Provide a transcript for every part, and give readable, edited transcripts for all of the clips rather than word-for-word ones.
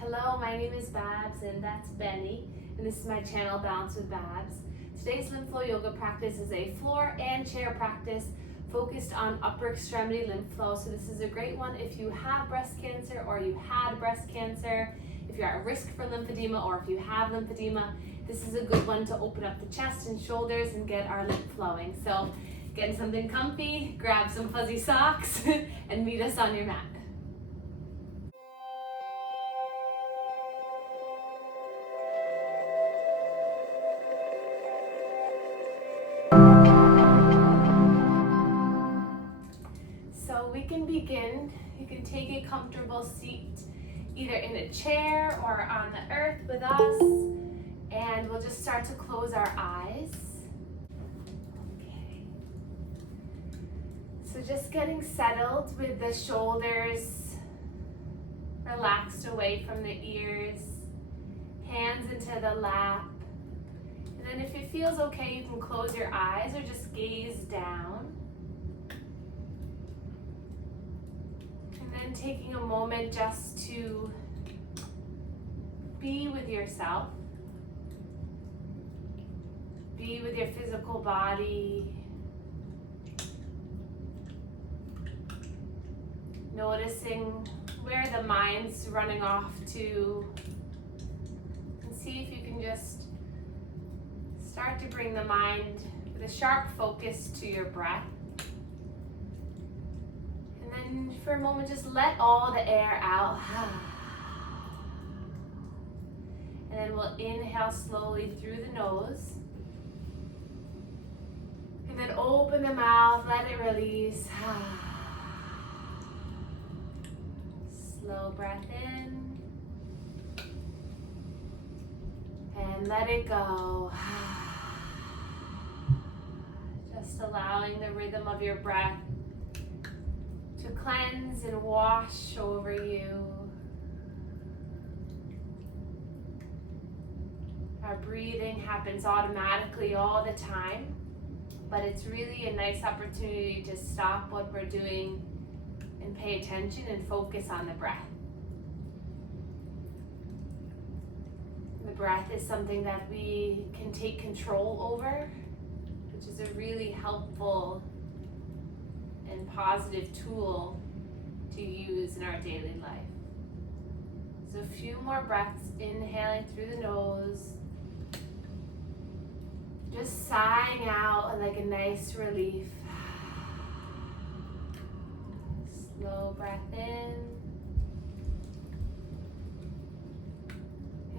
Hello, my name is Babz and that's Benny, and this is my channel, Balance with Babz. Today's Lymph Flow Yoga practice is a floor and chair practice focused on upper extremity lymph flow. So this is a great one if you have breast cancer or you had breast cancer, if you're at risk for lymphedema or if you have lymphedema. This is a good one to open up the chest and shoulders and get our lymph flowing. So get in something comfy, grab some fuzzy socks, and meet us on your mat. So we can begin. You can take a comfortable seat either in a chair or on the earth with us, and we'll just start to close our eyes. Okay. So just getting settled with the shoulders relaxed away from the ears, hands into the lap. And then if it feels okay, you can close your eyes or just gaze down. And taking a moment just to be with yourself, be with your physical body, noticing where the mind's running off to, and see if you can just start to bring the mind with a sharp focus to your breath. And for a moment, just let all the air out. And then we'll inhale slowly through the nose. And then open the mouth, let it release. Slow breath in. And let it go. Just allowing the rhythm of your breath to cleanse and wash over you. Our breathing happens automatically all the time, but it's really a nice opportunity to stop what we're doing and pay attention and focus on the breath. The breath is something that we can take control over, which is a really helpful and positive tool to use in our daily life. So a few more breaths, inhaling through the nose, just sighing out like a nice relief. Slow breath in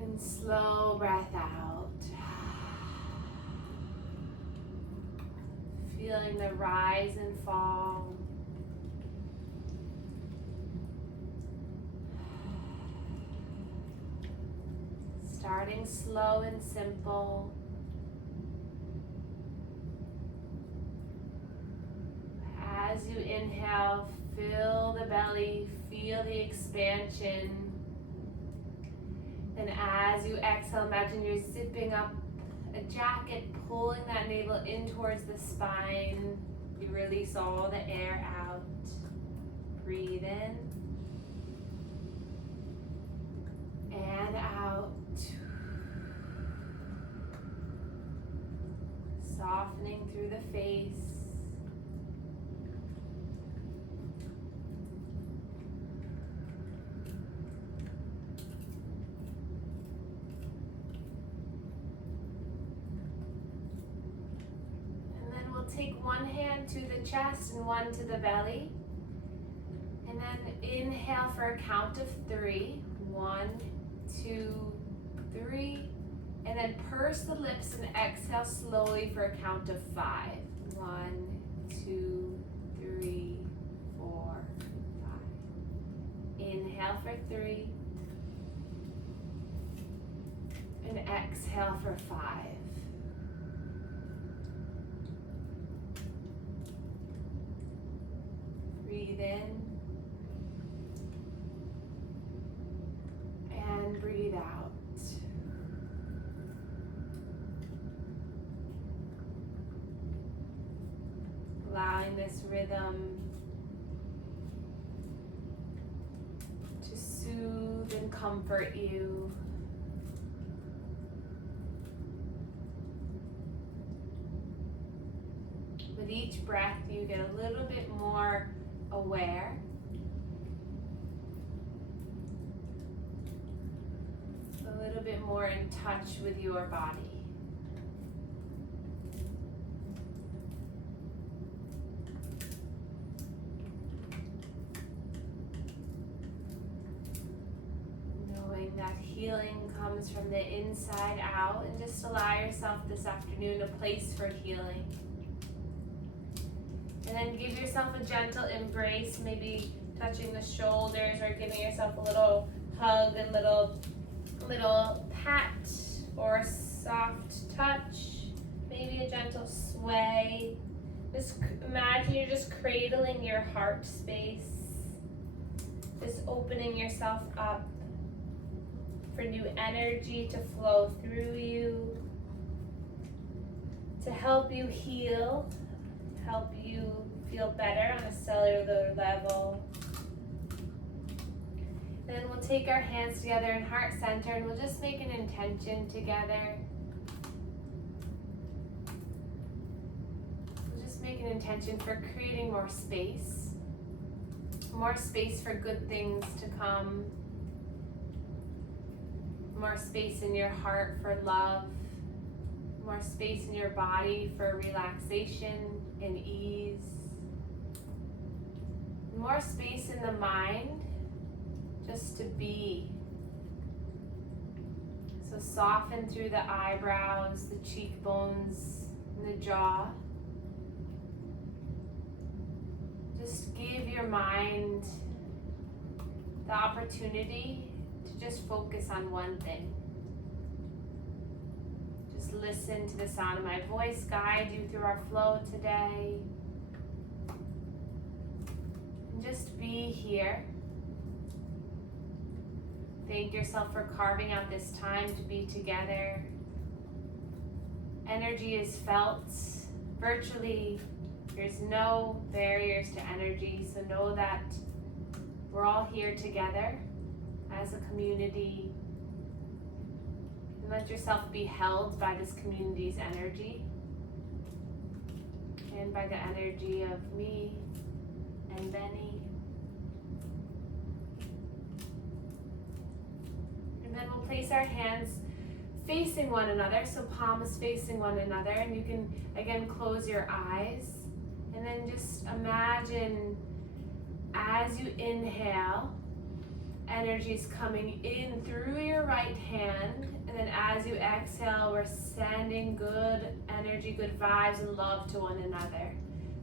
and slow breath out. Feeling the rise and fall. Starting slow and simple. As you inhale, fill the belly, feel the expansion. And as you exhale, imagine you're zipping up a jacket, pulling that navel in towards the spine. You release all the air out. Breathe in and out. Softening through the face. Take one hand to the chest and one to the belly. And then inhale for a count of 3. 1, 2, 3. And then purse the lips and exhale slowly for a count of 5. 1, 2, 3, 4, 5. Inhale for 3. And exhale for 5. Breathe in and breathe out. Allowing this rhythm to soothe and calm comfort you. With each breath, you get a little bit more aware. A little bit more in touch with your body. Knowing that healing comes from the inside out, and just allow yourself this afternoon a place for healing. And then give yourself a gentle embrace, maybe touching the shoulders or giving yourself a little hug and little pat or a soft touch, maybe a gentle sway. Just imagine you're just cradling your heart space, just opening yourself up for new energy to flow through you, to help you heal, help you feel better on a cellular level. Then we'll take our hands together in heart center and we'll just make an intention together. We'll just make an intention for creating more space for good things to come, more space in your heart for love, more space in your body for relaxation and ease, more space in the mind just to be. So soften through the eyebrows, the cheekbones, and the jaw. Just give your mind the opportunity to just focus on one thing. Just listen to the sound of my voice guide you through our flow today. And just be here. Thank yourself for carving out this time to be together. Energy is felt virtually. There's no barriers to energy, so know that we're all here together as a community. And let yourself be held by this community's energy and by the energy of me and Benny. And then we'll place our hands facing one another, so palms facing one another, and you can again close your eyes. And then just imagine as you inhale, energy is coming in through your right hand, and then as you exhale, we're sending good energy, good vibes, and love to one another.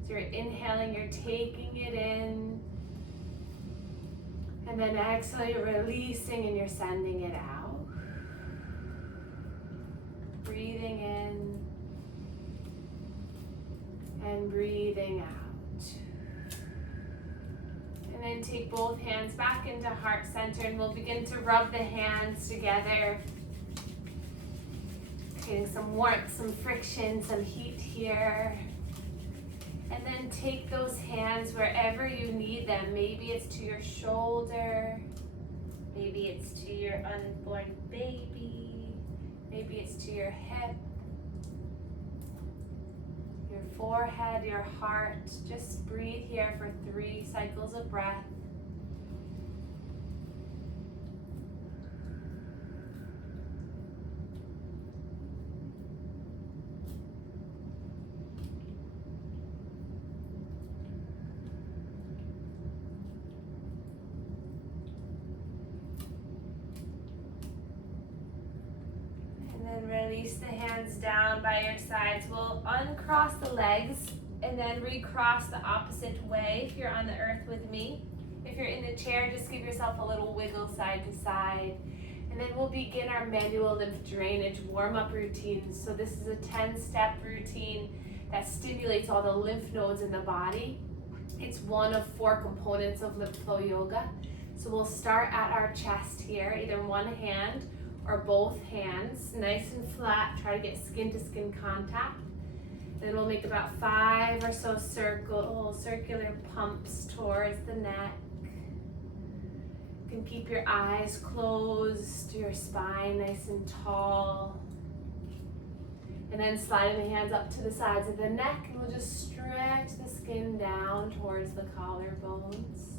So you're inhaling, you're taking it in, and then exhale, you're releasing and you're sending it out. Breathing in and breathing out. And then take both hands back into heart center, and we'll begin to rub the hands together, creating some warmth, some friction, some heat here. And then take those hands wherever you need them. Maybe it's to your shoulder, maybe it's to your unborn baby, maybe it's to your hip, your forehead, your heart. Just breathe here for 3 cycles of breath. Release the hands down by your sides. We'll uncross the legs and then recross the opposite way if you're on the earth with me. If you're in the chair, just give yourself a little wiggle side to side. And then we'll begin our manual lymph drainage warm-up routine. So this is a 10-step routine that stimulates all the lymph nodes in the body. It's one of 4 components of Lymph Flow Yoga. So we'll start at our chest here, either one hand or both hands, nice and flat. Try to get skin to skin contact. Then we'll make about 5 or so circular pumps towards the neck. You can keep your eyes closed, your spine nice and tall. And then sliding the hands up to the sides of the neck, and we'll just stretch the skin down towards the collarbones.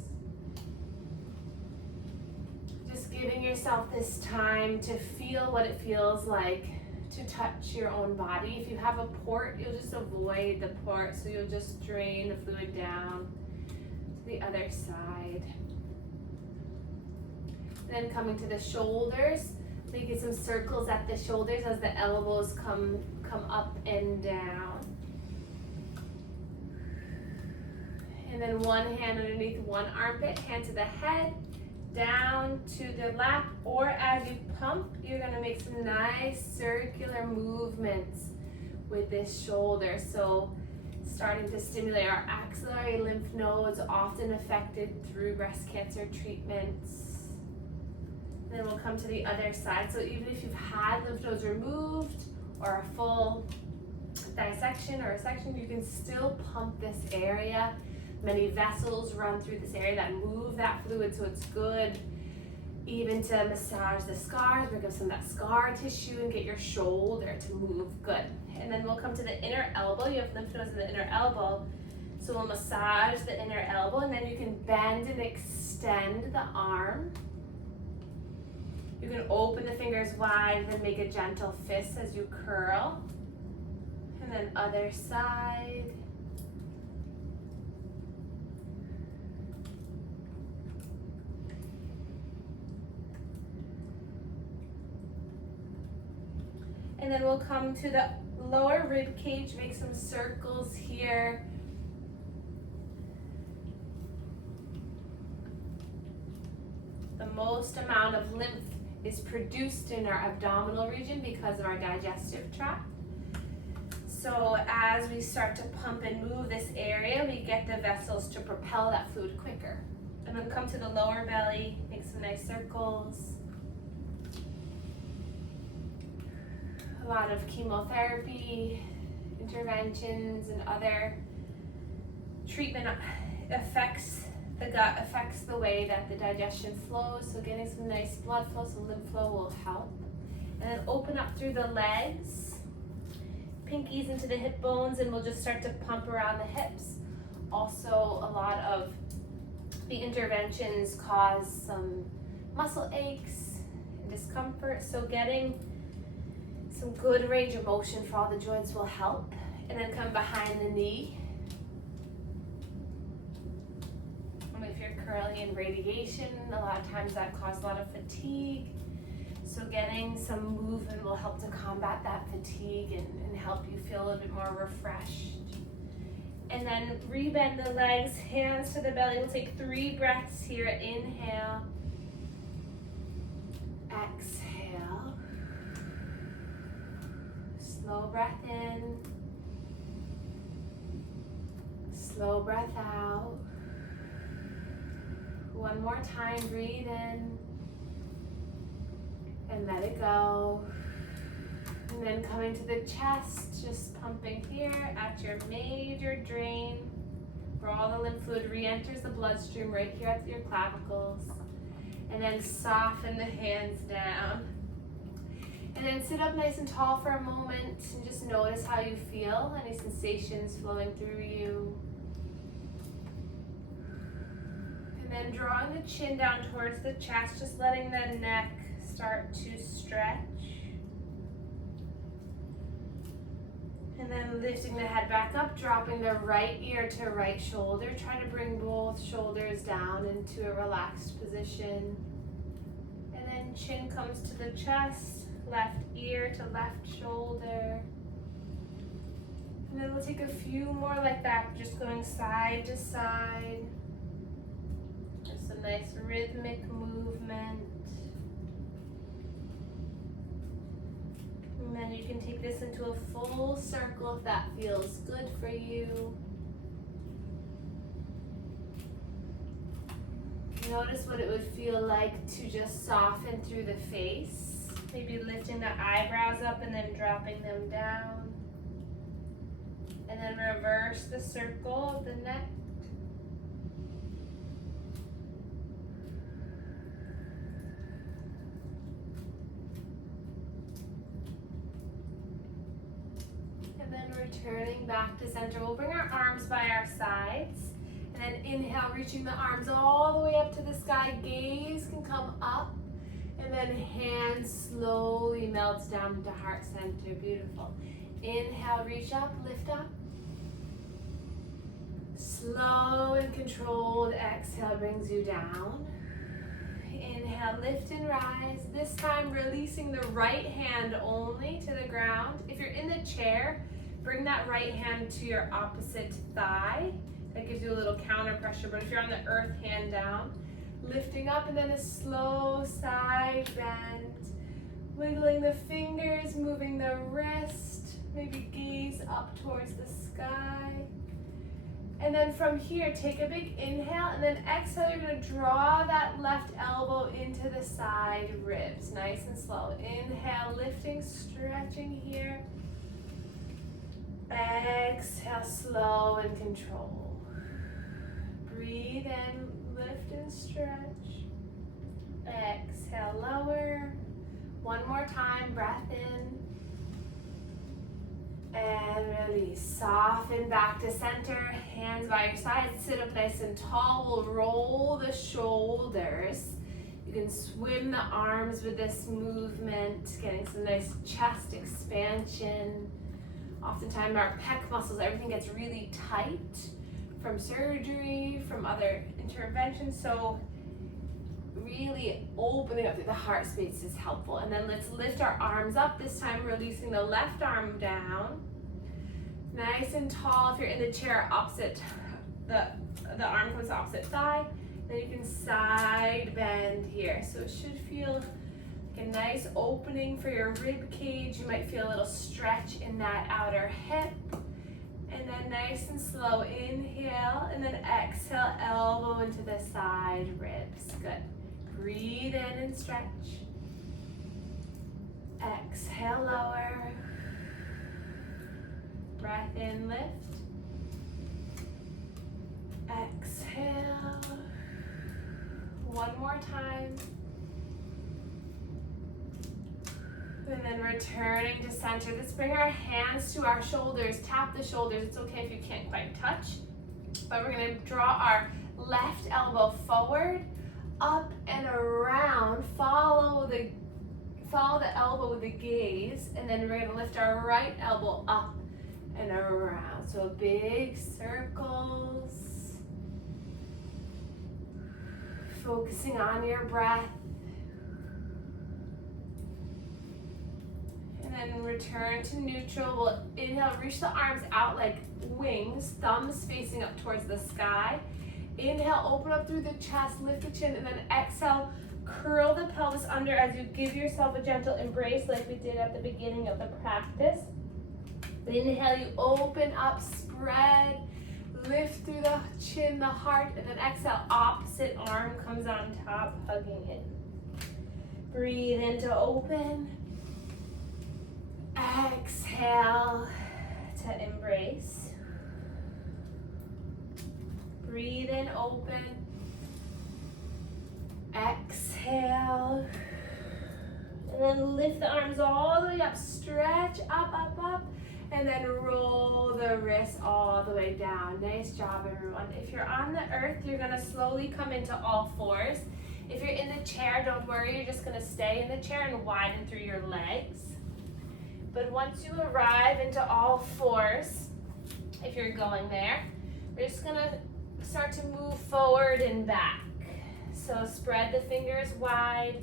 Just giving yourself this time to feel what it feels like to touch your own body. If you have a port, you'll just avoid the port, so you'll just drain the fluid down to the other side. And then coming to the shoulders, so you get some circles at the shoulders as the elbows come up and down. And then one hand underneath one armpit, hand to the head, down to the lap, or as you pump, you're gonna make some nice circular movements with this shoulder. So starting to stimulate our axillary lymph nodes, often affected through breast cancer treatments. Then we'll come to the other side. So even if you've had lymph nodes removed or a full dissection or a section, you can still pump this area. Many vessels run through this area that move that fluid, so it's good even to massage the scars, bring up some of that scar tissue and get your shoulder to move good. And then we'll come to the inner elbow. You have lymph nodes in the inner elbow, so we'll massage the inner elbow, and then you can bend and extend the arm. You can open the fingers wide and then make a gentle fist as you curl. And then other side. And then we'll come to the lower rib cage, make some circles here. The most amount of lymph is produced in our abdominal region because of our digestive tract. So as we start to pump and move this area, we get the vessels to propel that fluid quicker. And then come to the lower belly, make some nice circles. A lot of chemotherapy, interventions, and other treatment affects the gut, affects the way that the digestion flows, so getting some nice blood flow, some lymph flow will help. And then open up through the legs, pinkies into the hip bones, and we'll just start to pump around the hips. Also, a lot of the interventions cause some muscle aches and discomfort, so getting some good range of motion for all the joints will help. And then come behind the knee. If you're curling in radiation, a lot of times that causes a lot of fatigue. So getting some movement will help to combat that fatigue and help you feel a little bit more refreshed. And then rebend the legs, hands to the belly. We'll take 3 breaths here. Inhale. Exhale. Slow breath in. Slow breath out. One more time, breathe in and let it go. And then coming to the chest, just pumping here at your major drain where all the lymph fluid re-enters the bloodstream right here at your clavicles. And then soften the hands down. And then sit up nice and tall for a moment and just notice how you feel, any sensations flowing through you. And then drawing the chin down towards the chest, just letting the neck start to stretch. And then lifting the head back up, dropping the right ear to right shoulder. Try to bring both shoulders down into a relaxed position. And then chin comes to the chest, left ear to left shoulder. And then we'll take a few more like that, just going side to side. Just a nice rhythmic movement. And then you can take this into a full circle if that feels good for you. Notice what it would feel like to just soften through the face. Maybe lifting the eyebrows up and then dropping them down. And then reverse the circle of the neck. returning back to center. We'll bring our arms by our sides. And then inhale, reaching the arms all the way up to the sky. Gaze can come up. And then hands slowly melts down into heart center. Beautiful. Inhale, reach up, lift up. Slow and controlled exhale brings you down. Inhale, lift and rise. This time releasing the right hand only to the ground. If you're in the chair, bring that right hand to your opposite thigh. That gives you a little counter pressure, but if you're on the earth, hand down. Lifting up and then a slow side bend. Wiggling the fingers, moving the wrist. Maybe gaze up towards the sky. And then from here, take a big inhale, and then exhale, you're gonna draw that left elbow into the side ribs, nice and slow. Inhale, lifting, stretching here. Exhale, slow and control. Breathe in, lift and stretch. Exhale, lower. One more time, breath in. And release. Soften back to center. Hands by your sides. Sit up nice and tall. We'll roll the shoulders. You can swim the arms with this movement, getting some nice chest expansion. Oftentimes our pec muscles, everything gets really tight from surgery, from other interventions. So really opening up through the heart space is helpful. And then let's lift our arms up, this time releasing the left arm down. Nice and tall. If you're in the chair, opposite, the arm comes opposite thigh. Then you can side bend here. So it should feel like a nice opening for your rib cage. You might feel a little stretch in that outer hip. And then nice and slow, inhale, and then exhale, elbow into the side ribs. Good. Breathe in and stretch. Exhale, lower. Breath in, lift. Exhale. One more time. And then returning to center. Let's bring our hands to our shoulders. Tap the shoulders. It's okay if you can't quite touch. But we're going to draw our left elbow forward, up and around. Follow the elbow with the gaze. And then we're going to lift our right elbow up and around. So big circles. Focusing on your breath. And then return to neutral. We'll inhale, reach the arms out like wings, thumbs facing up towards the sky. Inhale, open up through the chest, lift the chin, and then exhale, curl the pelvis under as you give yourself a gentle embrace like we did at the beginning of the practice. Inhale, you open up, spread, lift through the chin, the heart, and then exhale, opposite arm comes on top, hugging it. Breathe in to open. Exhale to embrace. Breathe in, open. Exhale. And then lift the arms all the way up, stretch up, up, up. And then roll the wrists all the way down. Nice job, everyone. If you're on the earth, you're gonna slowly come into all fours. If you're in the chair, don't worry, you're just gonna stay in the chair and widen through your legs. But once you arrive into all fours, if you're going there, we're just gonna start to move forward and back. So spread the fingers wide.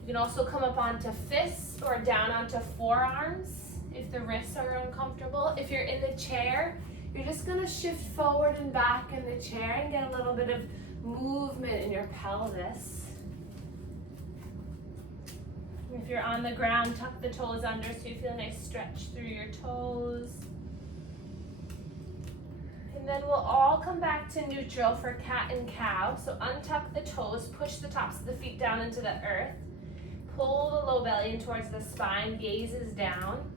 You can also come up onto fists or down onto forearms if the wrists are uncomfortable. If you're in the chair, you're just gonna shift forward and back in the chair and get a little bit of movement in your pelvis. If you're on the ground, tuck the toes under so you feel a nice stretch through your toes. And then we'll all come back to neutral for cat and cow. So untuck the toes, push the tops of the feet down into the earth. Pull the low belly in towards the spine, gazes down.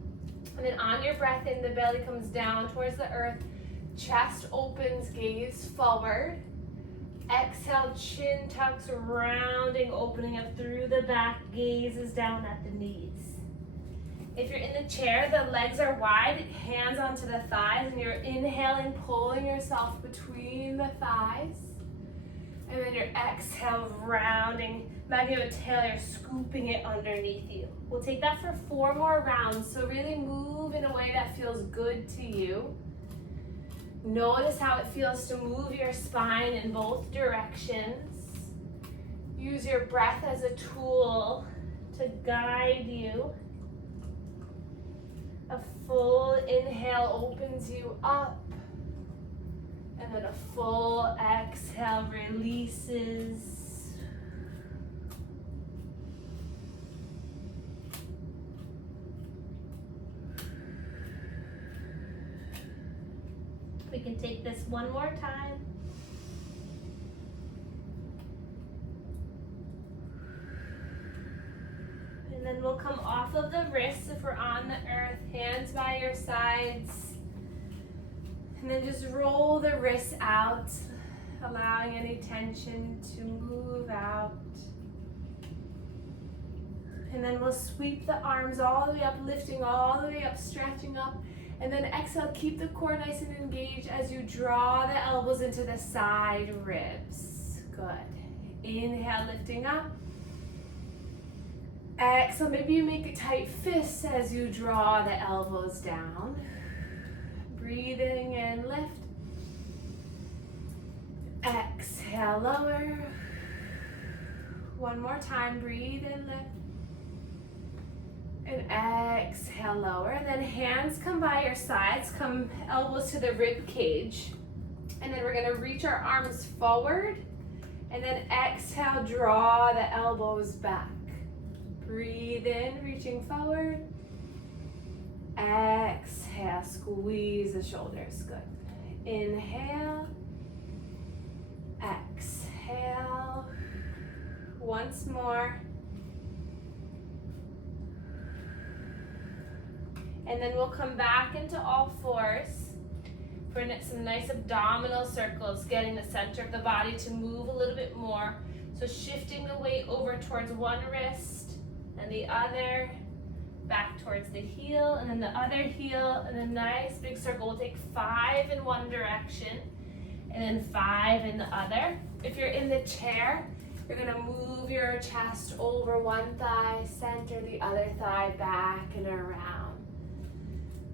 And then on your breath in, the belly comes down towards the earth. Chest opens, gaze forward. Exhale, chin tucks, rounding, opening up through the back, gazes down at the knees. If you're in the chair, the legs are wide, hands onto the thighs, and you're inhaling, pulling yourself between the thighs. And then your exhale, rounding. Imagine you have a tail, you're scooping it underneath you. We'll take that for 4 more rounds. So really move in a way that feels good to you. Notice how it feels to move your spine in both directions. Use your breath as a tool to guide you. A full inhale opens you up. And then a full exhale releases. We can take this one more time. And then we'll come off of the wrists if we're on the earth, hands by your sides. And then just roll the wrists out, allowing any tension to move out. And then we'll sweep the arms all the way up, lifting all the way up, stretching up. And then exhale, keep the core nice and engaged as you draw the elbows into the side ribs. Good. Inhale, lifting up. Exhale, maybe you make a tight fist as you draw the elbows down. Breathing in, lift. Exhale, lower. One more time, breathe in, lift. And exhale, lower. And then hands come by your sides, come elbows to the rib cage. And then we're gonna reach our arms forward. And then exhale, draw the elbows back. Breathe in, reaching forward. Exhale, squeeze the shoulders, good. Inhale. Exhale. Once more. And then we'll come back into all fours for some nice abdominal circles, getting the center of the body to move a little bit more. So shifting the weight over towards one wrist and the other, back towards the heel, and then the other heel, and a nice big circle. We'll take 5 in one direction, and then 5 in the other. If you're in the chair, you're gonna move your chest over one thigh, center the other thigh, back and around.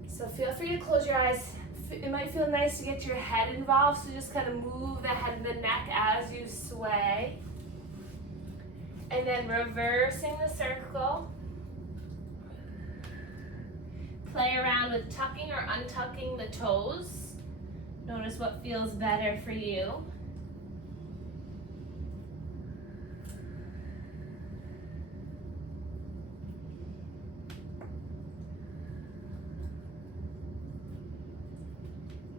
So feel free to close your eyes. It might feel nice to get your head involved, so just kind of move the head and the neck as you sway. And then reversing the circle. Play around with tucking or untucking the toes. Notice what feels better for you.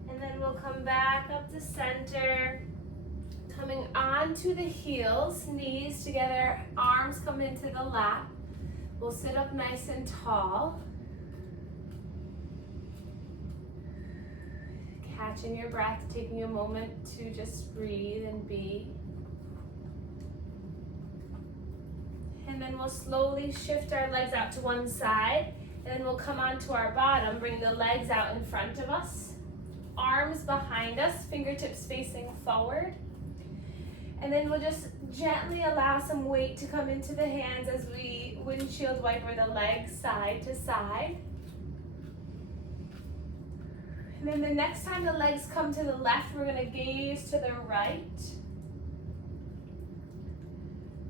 And then we'll come back up to center. Coming onto the heels, knees together, arms come into the lap. We'll sit up nice and tall. Catching your breath, taking a moment to just breathe and be. And then we'll slowly shift our legs out to one side, and then we'll come onto our bottom, bring the legs out in front of us, arms behind us, fingertips facing forward. And then we'll just gently allow some weight to come into the hands as we windshield wiper the legs side to side. And then the next time the legs come to the left, we're gonna gaze to the right.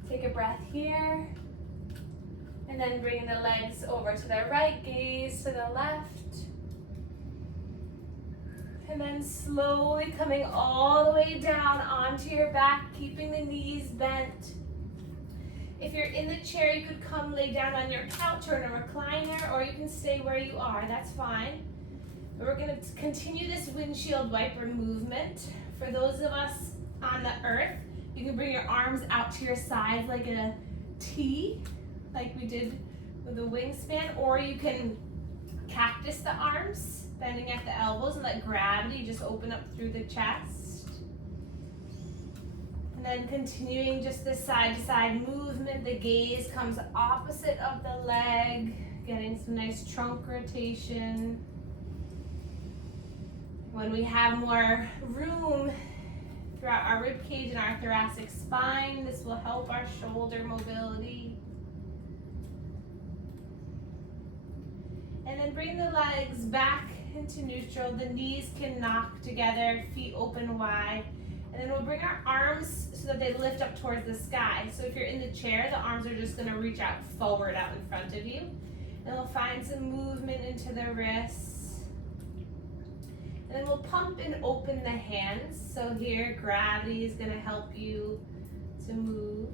Take a breath here. And then bring the legs over to the right, gaze to the left. And then slowly coming all the way down onto your back, keeping the knees bent. If you're in the chair, you could come lay down on your couch or in a recliner, or you can stay where you are, that's fine. But we're gonna continue this windshield wiper movement. For those of us on the earth, you can bring your arms out to your sides like a T, like we did with the wingspan, or you can cactus the arms, bending at the elbows, and let gravity just open up through the chest. And then continuing just this side to side movement, the gaze comes opposite of the leg, getting some nice trunk rotation. When we have more room throughout our rib cage and our thoracic spine, this will help our shoulder mobility. And then bring the legs back into neutral. The knees can knock together, feet open wide. And then we'll bring our arms so that they lift up towards the sky. So if you're in the chair, the arms are just gonna reach out forward out in front of you. And we'll find some movement into the wrists. And then we'll pump and open the hands. So here, gravity is gonna help you to move.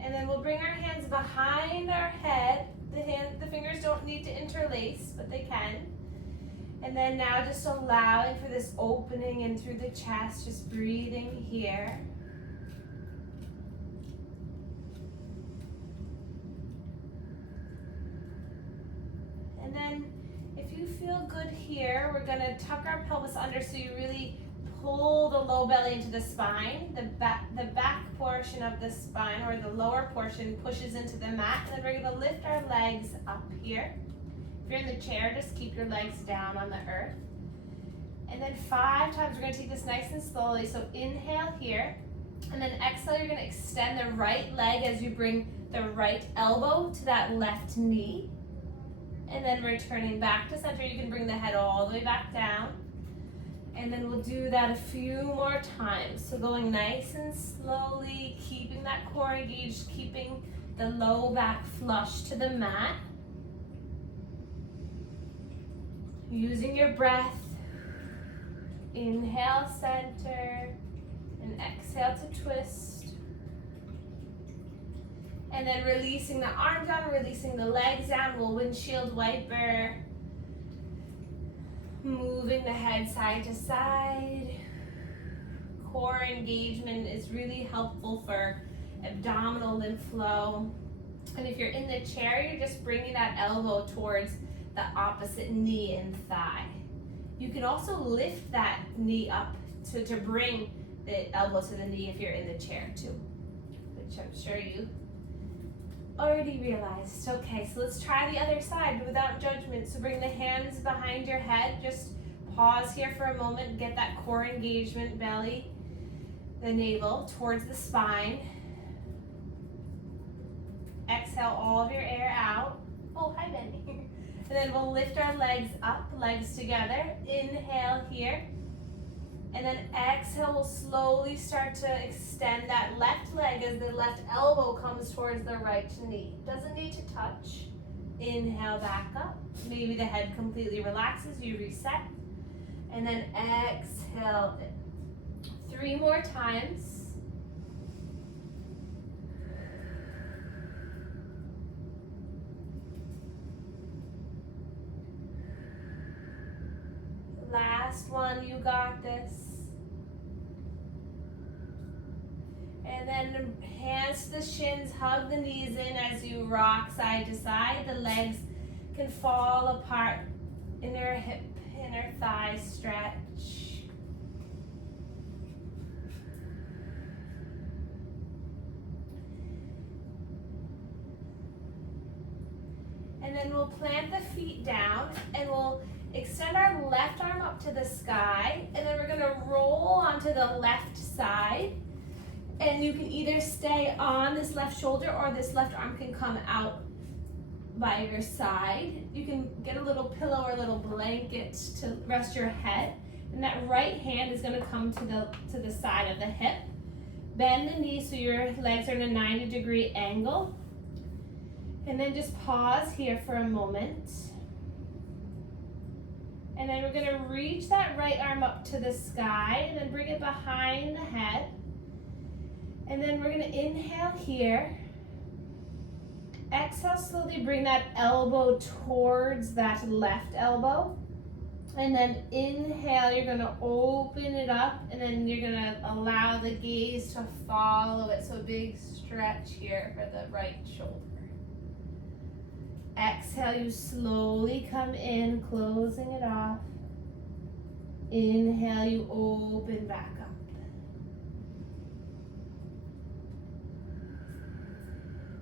And then we'll bring our hands behind our head. The fingers don't need to interlace, but they can. And then now just allowing for this opening in through the chest, just breathing here. And then if you feel good here, we're gonna tuck our pelvis under so you really pull the low belly into the spine. The back portion of the spine, or the lower portion, pushes into the mat. And then we're gonna lift our legs up here. If you're in the chair, just keep your legs down on the earth. And then 5 times, we're gonna take this nice and slowly. So inhale here, and then exhale, you're gonna extend the right leg as you bring the right elbow to that left knee. And then returning back to center, you can bring the head all the way back down. And then we'll do that a few more times. So going nice and slowly, keeping that core engaged, keeping the low back flush to the mat. Using your breath. Inhale, center, and exhale to twist. And then releasing the arm down, releasing the legs down. We'll windshield wiper. Moving the head side to side. Core engagement is really helpful for abdominal lymph flow. And if you're in the chair, you're just bringing that elbow towards the opposite knee and thigh. You can also lift that knee up to bring the elbow to the knee if you're in the chair too, which I'm sure you already realized. Okay, so let's try the other side without judgment. So bring the hands behind your head. Just pause here for a moment. Get that core engagement, belly, the navel towards the spine. Exhale all of your air out. Oh, hi, Benny. And then we'll lift our legs up, legs together. Inhale here. And then exhale, we'll slowly start to extend that left leg as the left elbow comes towards the right knee. Doesn't need to touch. Inhale back up. Maybe the head completely relaxes, you reset. And then exhale. 3 more times. Last one, you got this. And then hands to the shins, hug the knees in as you rock side to side. The legs can fall apart, inner hip, inner thigh stretch. And then we'll plant the feet down and we'll extend our left arm up to the sky, and then we're gonna roll onto the left side. And you can either stay on this left shoulder or this left arm can come out by your side. You can get a little pillow or a little blanket to rest your head. And that right hand is gonna come to the side of the hip. Bend the knee so your legs are in a 90-degree angle. And then just pause here for a moment. And then we're gonna reach that right arm up to the sky and then bring it behind the head. And then we're gonna inhale here. Exhale, slowly bring that elbow towards that left elbow. And then inhale, you're gonna open it up and then you're gonna allow the gaze to follow it. So a big stretch here for the right shoulder. Exhale, you slowly come in, closing it off. Inhale, you open back up.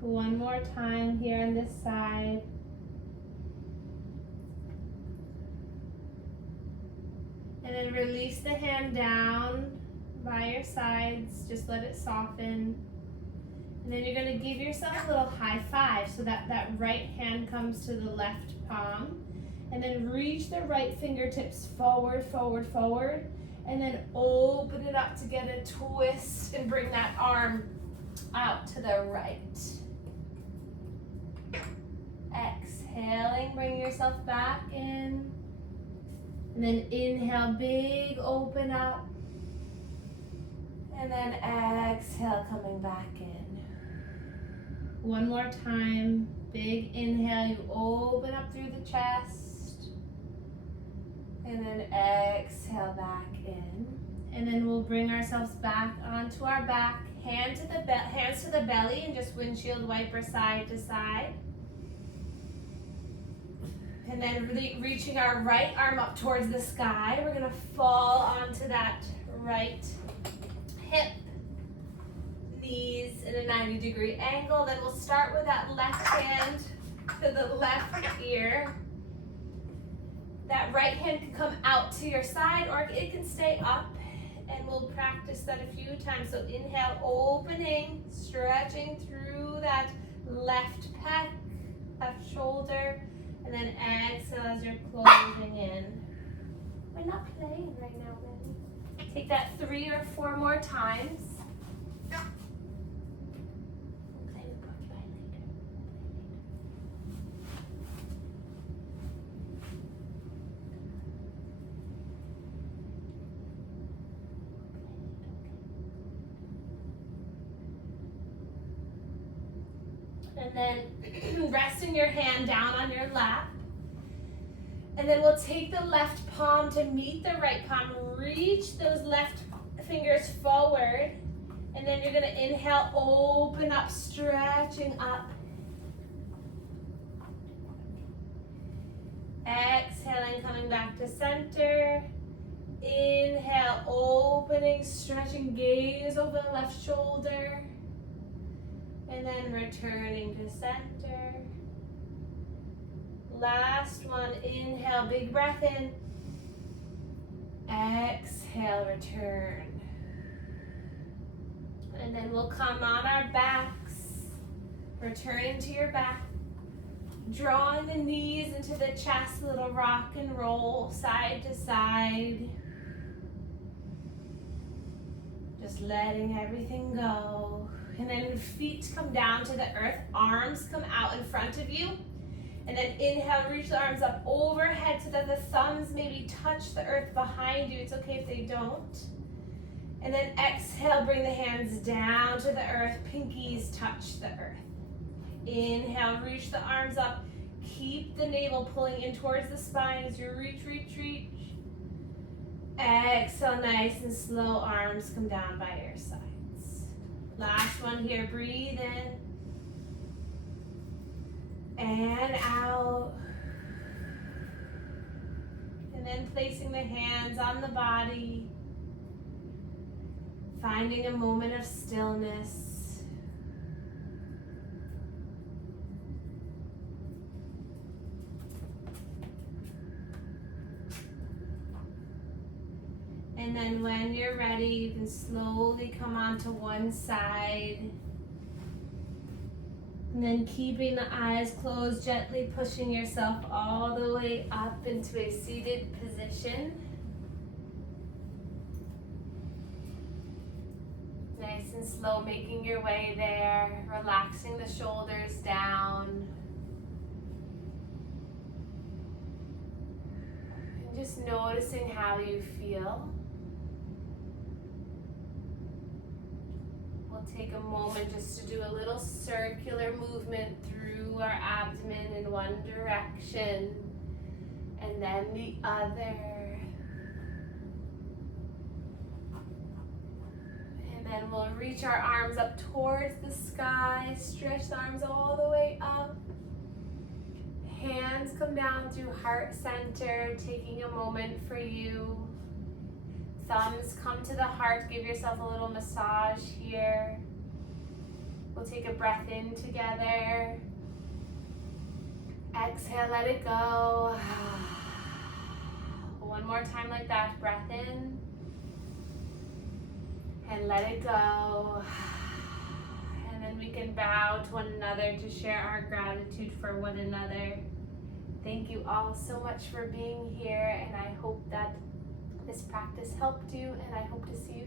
One more time here on this side. And then release the hand down by your sides. Just let it soften. And then you're going to give yourself a little high five so that that right hand comes to the left palm. And then reach the right fingertips forward, forward, forward. And then open it up to get a twist and bring that arm out to the right. Exhaling, bring yourself back in. And then inhale, big open up. And then exhale, coming back in. One more time, big inhale, you open up through the chest. And then exhale back in. And then we'll bring ourselves back onto our back, hands to the belly, and just windshield wiper side to side. And then really reaching our right arm up towards the sky. We're gonna fall onto that right hip, knees in a 90-degree angle. Then we'll start with that left hand to the left ear. That right hand can come out to your side or it can stay up, and we'll practice that a few times. So inhale, opening, stretching through that left pec, left shoulder, and then exhale as you're closing in. We're not playing right now, Benny. Take that 3 or 4 more times. We'll play with porcupine later. And then resting your hand down on your lap. And then we'll take the left palm to meet the right palm. Reach those left fingers forward. And then you're going to inhale, open up, stretching up. Exhaling, coming back to center. Inhale, opening, stretching, gaze over the left shoulder. And then returning to center. Last one, inhale, big breath in. Exhale, return. And then we'll come on our backs, returning to your back. Drawing the knees into the chest, little rock and roll, side to side. Just letting everything go. And then feet come down to the earth, arms come out in front of you. And then inhale, reach the arms up overhead so that the thumbs maybe touch the earth behind you. It's okay if they don't. And then exhale, bring the hands down to the earth, pinkies touch the earth. Inhale, reach the arms up. Keep the navel pulling in towards the spine as you reach, reach, reach. Exhale, nice and slow, arms come down by your sides. Last one here, breathe in. And out. And then placing the hands on the body. Finding a moment of stillness. And then when you're ready, you can slowly come onto one side. And then keeping the eyes closed, gently pushing yourself all the way up into a seated position. Nice and slow, making your way there, relaxing the shoulders down. And just noticing how you feel. We'll take a moment just to do a little circular movement through our abdomen in one direction and then the other. And then we'll reach our arms up towards the sky, stretch the arms all the way up. Hands come down through heart center, taking a moment for you. Thumbs come to the heart. Give yourself a little massage here. We'll take a breath in together. Exhale, let it go. One more time like that. Breath in. And let it go. And then we can bow to one another to share our gratitude for one another. Thank you all so much for being here, and I hope that this practice helped you, and I hope to see you